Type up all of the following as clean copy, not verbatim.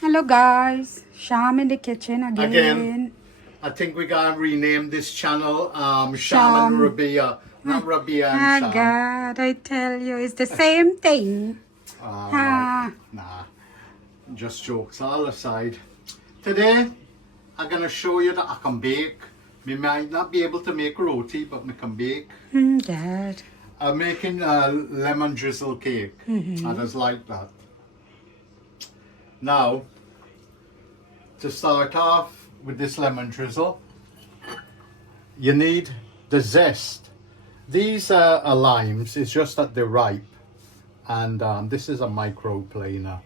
Hello guys, Sham in the kitchen again. I think we gotta rename this channel Sham Sham. and Rabia, not Rabia and Ah Sham. God, I tell you, it's the same thing. Right. Nah, just jokes all aside. Today, I'm gonna show you that I can bake. We might not be able to make roti, but we can bake. Dad. I'm making a lemon drizzle cake. I just like that. Now, to start off with this lemon drizzle, you need the zest. These are limes, it's just that they're ripe. And this is a microplaner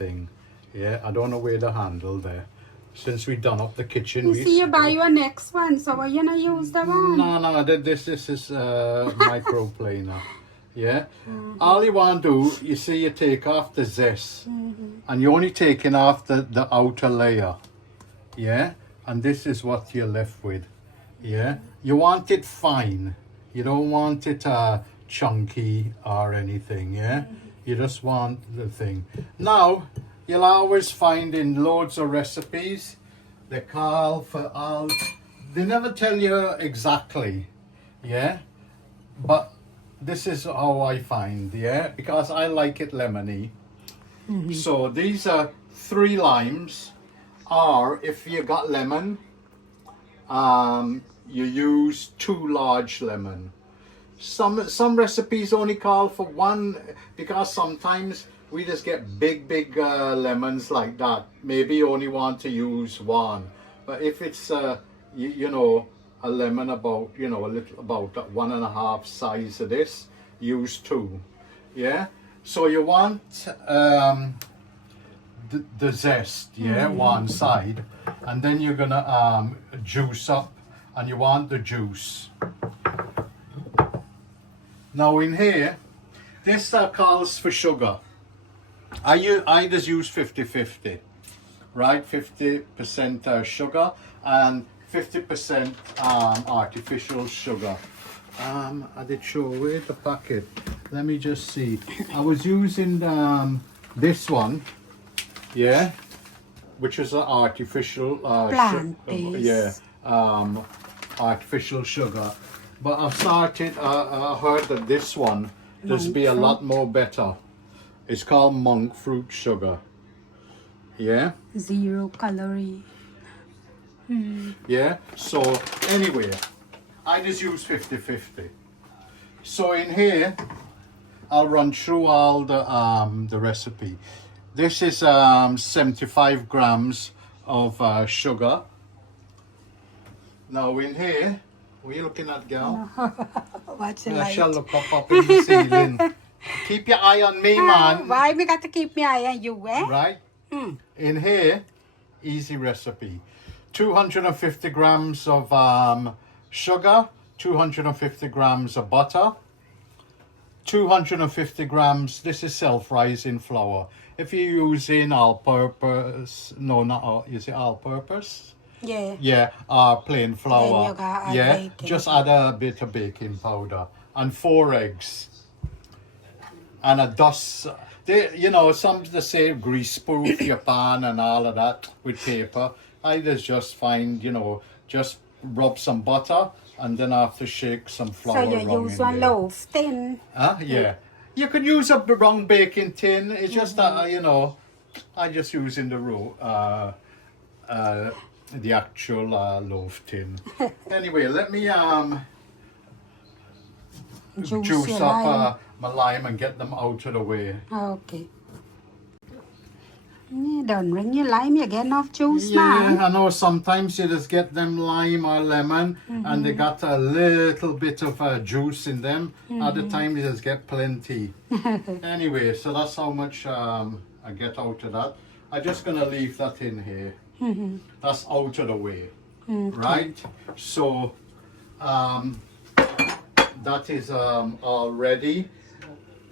thing. Yeah, I don't know where the handle there. Since we done up the kitchen. You see, you buy your next one, so why you not use the one? No, this is microplaner. Yeah. All you want to do, you see, you take off the zest, and you're only taking off the outer layer. Yeah. And this is what you're left with. Yeah. You want it fine. You don't want it chunky or anything. Yeah. You just want the thing. Now, you'll always find in loads of recipes, they call for all, they never tell you exactly, yeah, but this is how I find, yeah, because I like it lemony. So these are 3 limes, or if you got lemon, you use 2 large lemon. Some recipes only call for 1, because sometimes we just get big lemons like that. Maybe you only want to use 1, but if it's you know, a lemon about, you know, a little about 1.5 size of this, use 2. Yeah. So you want the zest, yeah, one side, and then you're gonna juice up, and you want the juice. Now in here, this calls for sugar. I just use 50-50, right? 50% sugar and 50% artificial sugar. I did show away the packet. Let me just see. I was using this one, yeah, which is an artificial Plant-based. artificial sugar. But I've started. I heard that this one does be a lot more better. It's called monk fruit sugar. Yeah. 0 calorie. Yeah. So anyway, I just use 50-50. So in here, I'll run through all the recipe. This is 75 grams of sugar. Now in here, what are you looking at, girl? What's it I like? shall look up in the ceiling. Keep your eye on me, man. Why we got to keep my eye on you, eh? Right? In here, easy recipe. 250 grams of sugar, 250 grams of butter, 250 grams, this is self-rising flour. If you're using all-purpose, no, not all, is it all-purpose? Yeah. Yeah, plain flour. Then you gotta add Yeah, baking just add a bit of baking powder and 4 eggs. And a dust, you know, some they say grease-proof your pan and all of that with paper. I just find, you know, just rub some butter and then I have to shake some flour. So you use one loaf tin. Yeah. You could use up the wrong baking tin. It's just that, you know, I just use in the actual loaf tin. Anyway, let me juice up my lime and get them out of the way. Okay. You don't bring your lime, you get enough juice, Yeah, man. I know sometimes you just get them lime or lemon and they got a little bit of juice in them. Other times you just get plenty. Anyway, so that's how much I get out of that. I'm just going to leave that in here. That's out of the way. Right? So, that is all ready.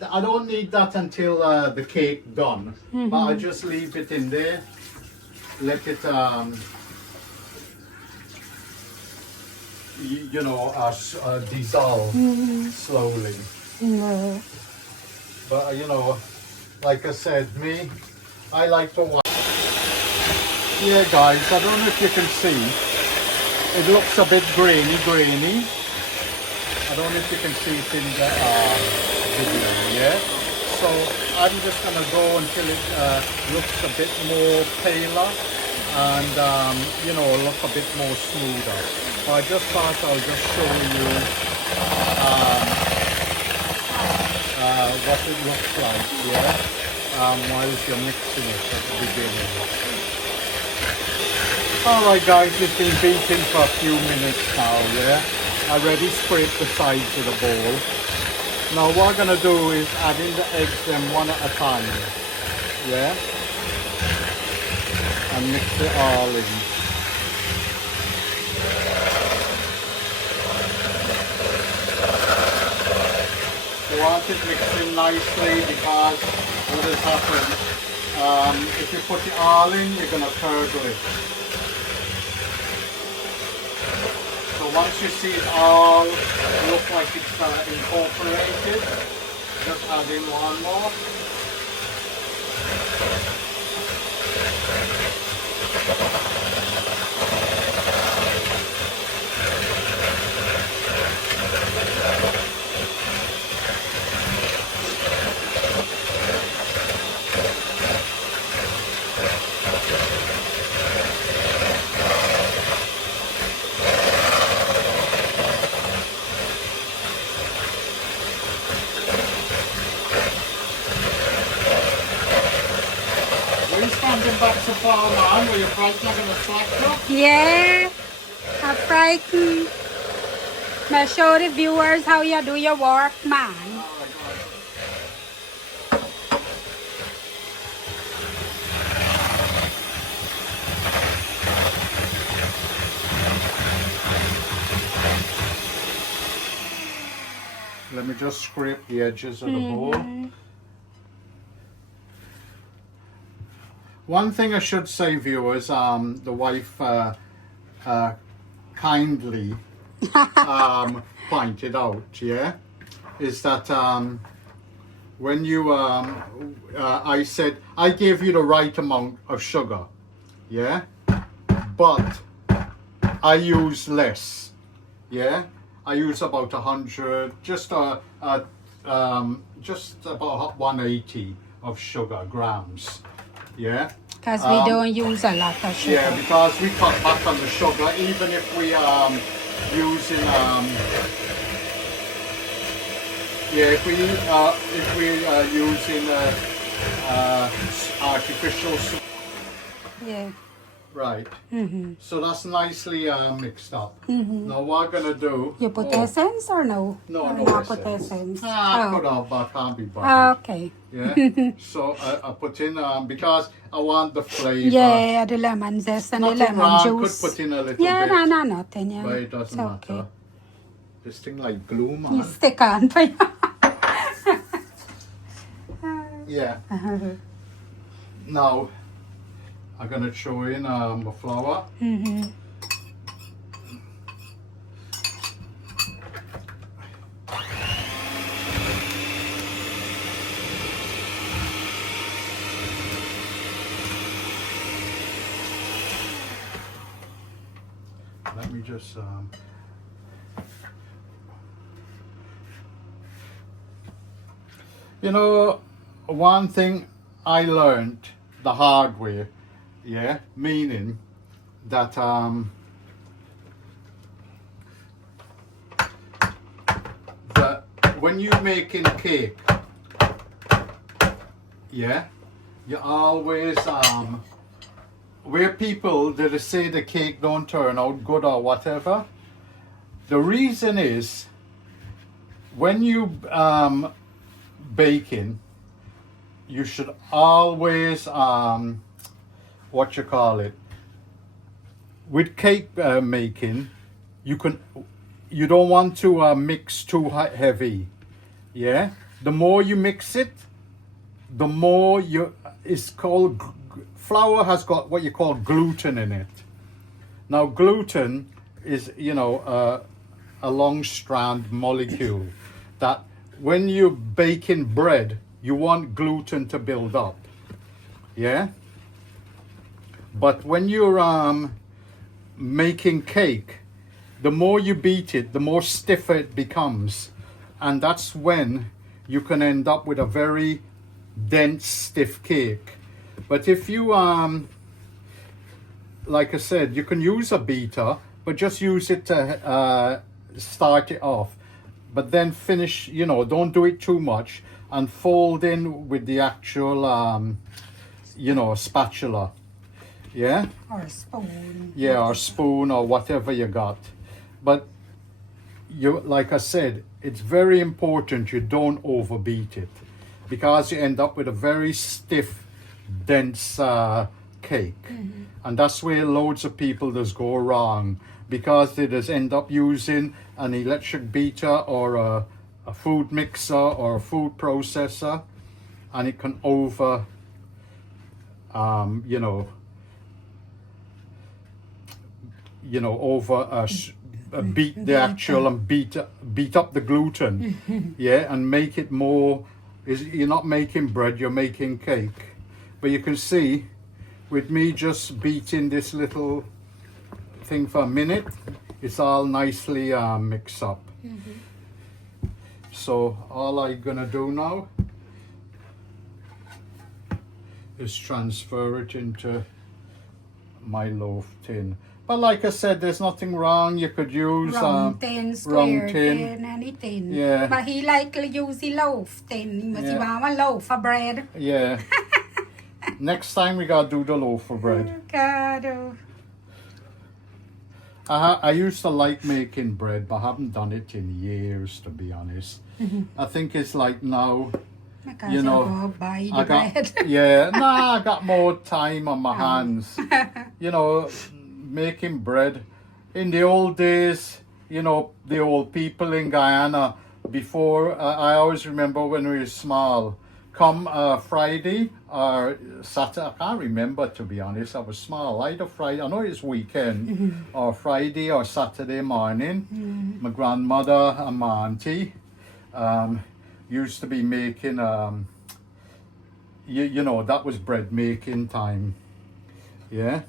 I don't need that until the cake done, but I just leave it in there, let it you know, dissolve slowly. But you know, like I said, I like to watch. Yeah, guys, I don't know if you can see. It looks a bit grainy. I don't know if you can see it in the video, yeah? So I'm just going to go until it looks a bit more paler and, you know, look a bit more smoother. But I just thought I'll just show you what it looks like, yeah? Whilst you're mixing it at the beginning. Alright guys, it's been beaten for a few minutes now, yeah? I already scraped the sides of the bowl. Now what I'm going to do is add in the eggs them one at a time, yeah? And mix it all in. You want it mixing nicely because what has happened, if you put it all in, you're going to curdle it. So once you see it all look like it's incorporated, just add in one more. Are you standing back so far, man? Were you frightened not going to slack up? Yeah, I'm frightened. Now show the viewers how you do your work, man. Let me just scrape the edges of the bowl. One thing I should say, viewers, the wife kindly pointed out, yeah, is that when you, I said, I gave you the right amount of sugar, yeah, but I use less, yeah. I use about 100, just about 180 of sugar grams, yeah. Because we don't use a lot of sugar. Yeah, because we cut back on the sugar, even if we using if we using artificial sweet. Yeah. Right. So that's nicely mixed up. Now what I'm gonna do? You put essence or no? No, or no not essence. put essence. I put up, but can't be bothered. Okay. Yeah. So I put in because I want the flavor. Yeah, the lemon zest and the Nothing lemon wrong. juice. Could put in a little yeah, bit. no, nothing. Yeah, But it doesn't it's matter. okay. This thing like glue, man. You stick on for you. Yeah. Now I'm gonna throw in the flour. Let me just you know, one thing I learned the hard way, yeah, meaning that that when you're making cake, yeah, you always where people that say the cake don't turn out good or whatever, the reason is when you baking, you should always what you call it, with cake making, you don't want to mix too heavy, yeah. The more you mix it, the more it's called flour has got what you call gluten in it. Now gluten is, you know, a long strand molecule that when you're baking bread, you want gluten to build up, yeah. But when you're making cake, the more you beat it, the more stiffer it becomes. And that's when you can end up with a very dense, stiff cake. But if you, like I said, you can use a beater, but just use it to start it off. But then finish, you know, don't do it too much, and fold in with the actual, you know, spatula. Yeah? Or a spoon. Yeah, or spoon or whatever you got. But you, like I said, it's very important you don't overbeat it, because you end up with a very stiff, dense cake. And that's where loads of people just go wrong, because they just end up using an electric beater or a food mixer or a food processor, and it can over, you know, beat the actual and beat up the gluten. Yeah, and make it more. You're not making bread, you're making cake. But you can see with me just beating this little thing for a minute, it's all nicely mixed up. So all I'm gonna do now is transfer it into my loaf tin. But like I said, there's nothing wrong. You could use round tin, square tin, anything. Yeah. But he likely use the loaf tin. He must Yeah. want a loaf of bread. Yeah. Next time we gotta do the loaf of bread. God, oh. I used to like making bread, but I haven't done it in years, to be honest. I think it's like now, Because you know, go buy the I got, bread. yeah, I got more time on my hands. You know, making bread. In the old days, you know, the old people in Guyana, before, I always remember when we were small, come Friday or Saturday, I can't remember, to be honest, I was small, either Friday, I know it's weekend, or Friday or Saturday morning, my grandmother and my auntie used to be making, you know, that was bread making time, yeah,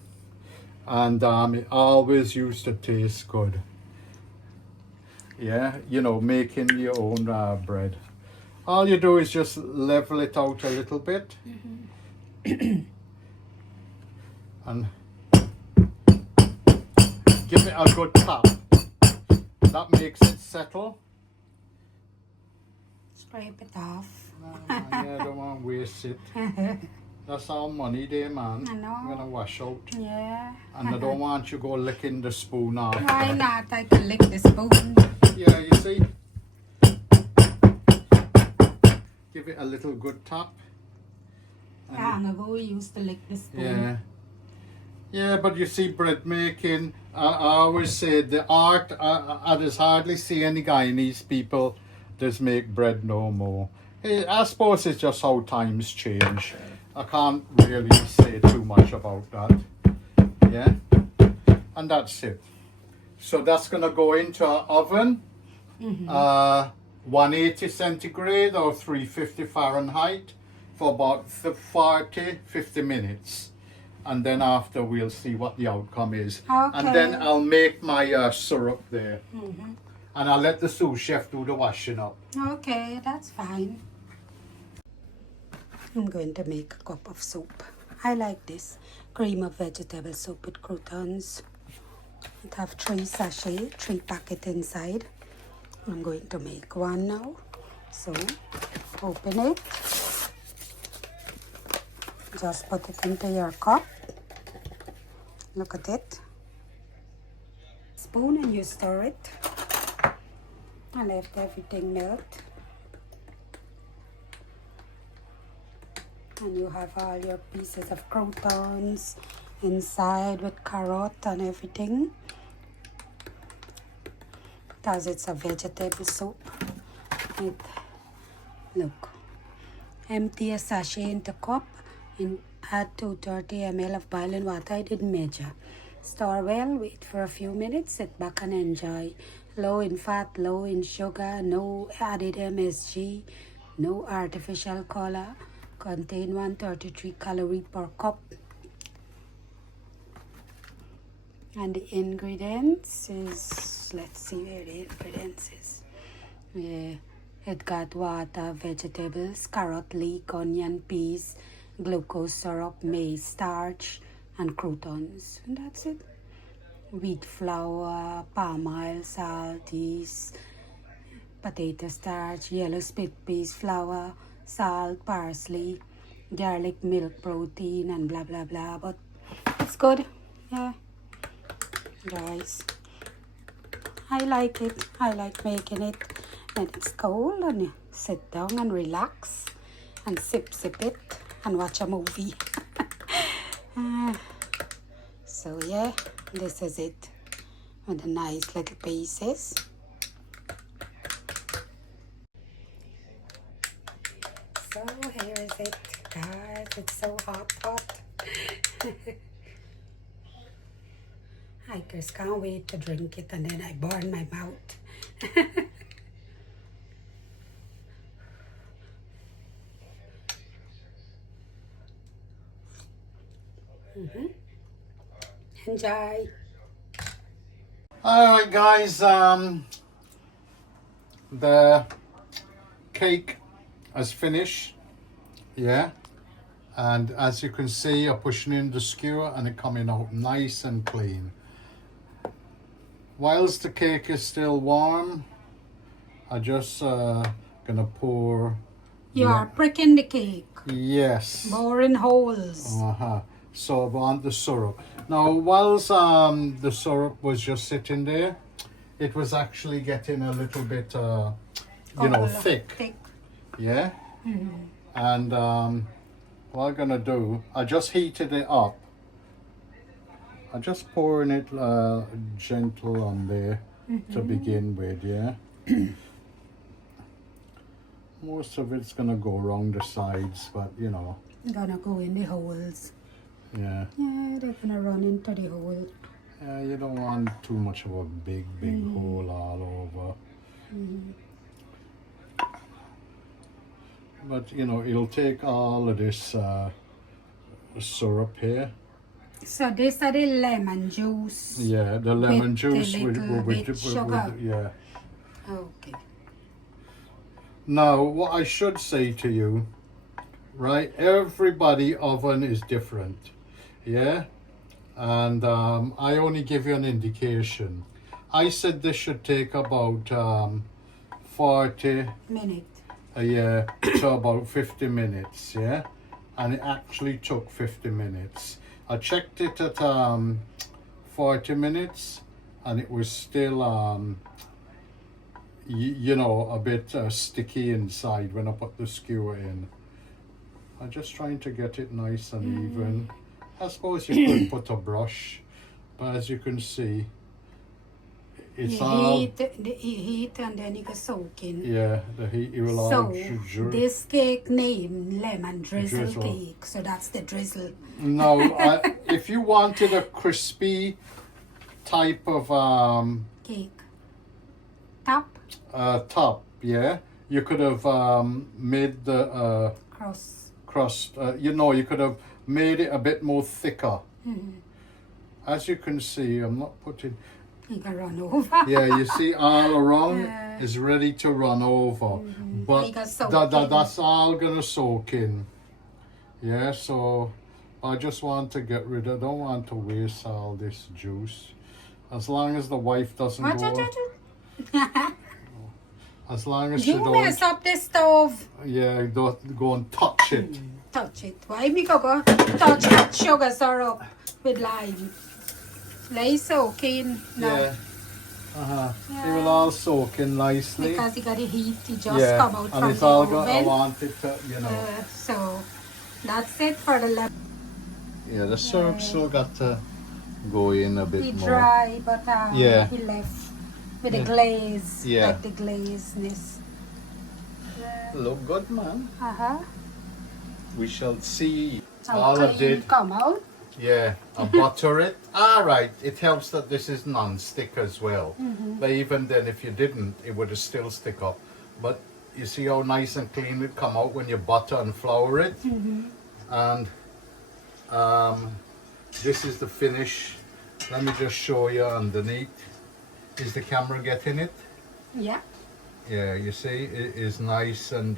and it always used to taste good, yeah, you know, making your own bread. All you do is just level it out a little bit, and give it a good tap. That makes it settle. Scrape it off. Yeah, I don't want to waste it. That's all money there, man. I know. I'm gonna wash out. Yeah. And I don't want you go licking the spoon off. Why not? I can lick the spoon. Yeah, you see? Give it a little good tap. Long ago we used to lick the spoon. Yeah. Yeah, but you see, bread making, I always say the art, I just hardly see any Guyanese people just make bread no more. I suppose it's just how times change. I can't really say too much about that. Yeah, and that's it. So that's gonna go into our oven, 180 centigrade or 350 Fahrenheit for about 40-50 minutes. And then after we'll see what the outcome is. Okay. And then I'll make my syrup there. And I'll let the sous chef do the washing up. Okay, that's fine. I'm going to make a cup of soup. I like this cream of vegetable soup with croutons. It have 3 sachets, 3 packets inside. I'm going to make one now. So open it. Just put it into your cup. Look at it. Spoon and you stir it. I left everything melt. And you have all your pieces of croutons inside with carrot and everything. Because it's a vegetable soup. Look. Empty a sachet into cup and add 230 ml of boiling water. I didn't measure. Store well, wait for a few minutes, sit back and enjoy. Low in fat, low in sugar, no added MSG, no artificial color. Contain 133 calories per cup. And the ingredients is, let's see where the ingredients is. Yeah, it got water, vegetables, carrot, leek, onion, peas, glucose syrup, maize starch, and croutons. And that's it. Wheat flour, palm oil, salt, yeast, potato starch, yellow split peas flour, salt, parsley, garlic, milk, protein, and blah blah blah. But it's good. Yeah, guys, I like it. I like making it when it's cold and you sit down and relax and sip it and watch a movie. So yeah, this is it with the nice little pieces. So here is it, guys. It's so hot. I just can't wait to drink it, and then I burn my mouth. Enjoy. All right, guys. The cake is finished. Yeah, and as you can see, I'm pushing in the skewer, and it coming out nice and clean. Whilst the cake is still warm, I just gonna pour. You are pricking the cake, Yes. boring holes. So I want the syrup. Now, whilst the syrup was just sitting there, it was actually getting a little bit, thick. Yeah. And what I'm gonna do, I just heated it up. I'm just pouring it gentle on there to begin with. Yeah. Most of it's gonna go around the sides, but you know. Gonna go in the holes. Yeah. Yeah, they're gonna run into the hole. Yeah, you don't want too much of a big hole all over. But you know, it'll take all of this syrup here. So this are the lemon juice. Yeah, the lemon with juice the little bit sugar. yeah. Okay. Now, what I should say to you, right? Everybody oven is different, yeah. And I only give you an indication. I said this should take about 40 minutes. Yeah, to about 50 minutes, yeah, and it actually took 50 minutes. I checked it at 40 minutes, and it was still a bit sticky inside when I put the skewer in. I'm just trying to get it nice and even. I suppose you could put a brush, but as you can see, it's all the heat and then you can soak in. Yeah, the heat it will So all this cake name lemon drizzle Drizzle. cake. So that's the drizzle. No, if you wanted a crispy type of Cake. Top. top, yeah, you could have made the crust. You could have made it a bit more thicker. As you can see, I'm not putting. You can run over. Yeah, you see, all around is ready to run over, but that's all gonna soak in. Yeah, so I just want to get rid of. Don't want to waste all this juice. As long as the wife doesn't as long as you she don't. mess up the stove. Yeah, don't go and touch it. Touch it. Why me go touch that sugar syrup with lime? Lay soaking. No. Yeah. It will all soak in nicely. Because you got the heat, it just come out and from it's the all oven. I want it to, So that's it for the lemon. Yeah, the syrup still got to go in a bit more. Dry, but he left with the glaze, Yeah. like the glazeness. Look good, man. Uh-huh. We shall see. So All I did, come out. yeah, I butter it. All right, it helps that this is non-stick as well. But even then, if you didn't, it would have still stick up. But you see how nice and clean it come out when you butter and flour it. And this is the finish Let me just show you underneath. Is the camera getting it? Yeah. Yeah, you see, it is nice and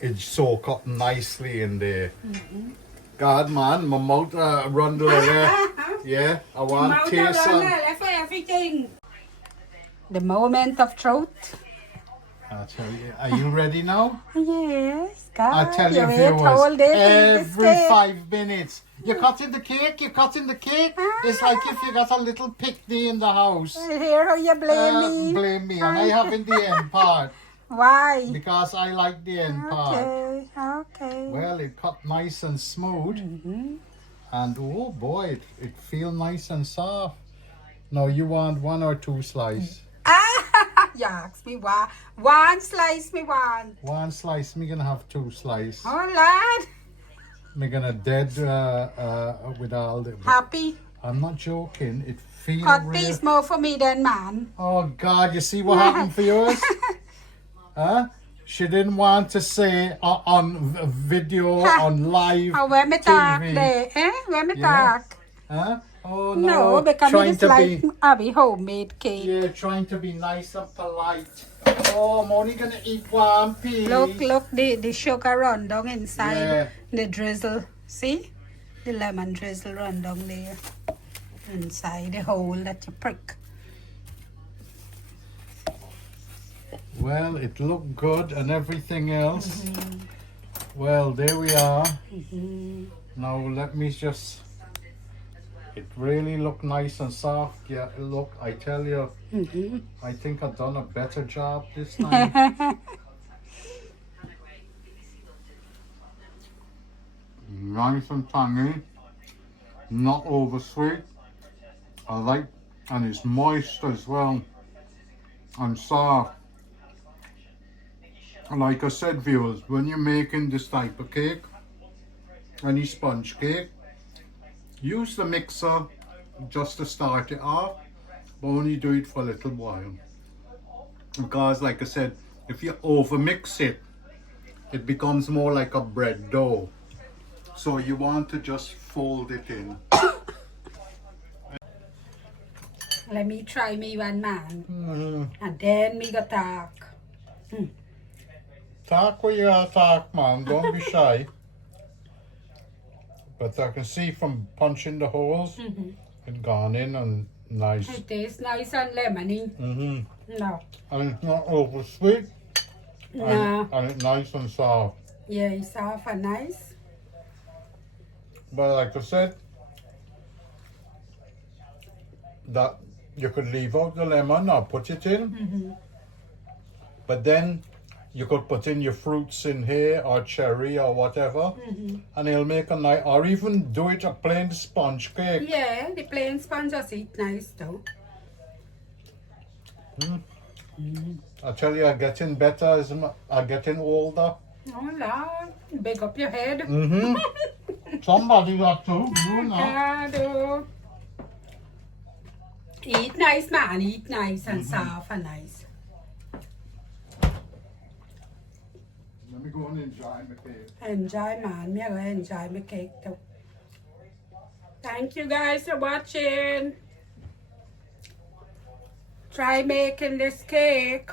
it's soak up nicely in there. God, man, my mouth run there. Yeah, I want to taste some. For everything. The moment of truth. I tell you, are you ready now? Yes, God. I tell you, wait viewers, whole day to eat this every cake. 5 minutes, you're cutting the cake, you're cutting the cake. It's like if you got a little picnic in the house. I hear how you blame me. Blame me, and I haven't the end part Why? because I like the end part. Okay, okay. Well, it cut nice and smooth, and oh boy, it feel nice and soft. Now you want 1 or 2 slice? You ask me why. One slice me one. 1 slice. Me gonna have 2 slice. Oh, lad. Me gonna dead with all the. Happy. I'm not joking. It feels Cut real. piece more for me than man. Oh God, you see what happened for yours? Huh? She didn't want to say on video, on live Oh, where me talk TV. there? Where me Yeah. talk? Huh? Oh No, no, because trying me just to like be, Abby homemade cake. yeah, trying to be nice and polite. Oh, I'm only gonna eat 1 piece. Look, the sugar run down inside Yeah. the drizzle. See? The lemon drizzle run down there. Inside the hole that you prick. Well, it looked good and everything else. Well, there we are. Now let me just. It really looked nice and soft. Yeah, look, I tell you, I think I've done a better job this time. Nice and tangy, not over sweet. I like, and it's moist as well, and soft. Like I said, viewers, when you're making this type of cake, any sponge cake, use the mixer just to start it off, but only do it for a little while. Because like I said, if you over mix it, it becomes more like a bread dough. So you want to just fold it in. Let me try me one man. And then me go talk. Talk where you are, talk, man. Don't be shy. But I can see from punching the holes, it gone in and nice. It tastes nice and lemony. No. And it's not over sweet. No. And it's nice and soft. Yeah, it's soft and nice. But like I said, that you could leave out the lemon or put it in. But then you could put in your fruits in here or cherry or whatever, and it'll make a nice, or even do it a plain sponge cake. Yeah, the plain sponge just eat nice though. I tell you, I'm getting better as I'm getting older. Oh Lord, big up your head. Somebody got to, you know. I do. Eat nice, man. Eat nice and soft and nice. Let me go and enjoy my cake. Enjoy, man. Me gonna enjoy my cake too. Thank you guys for watching. Try making this cake.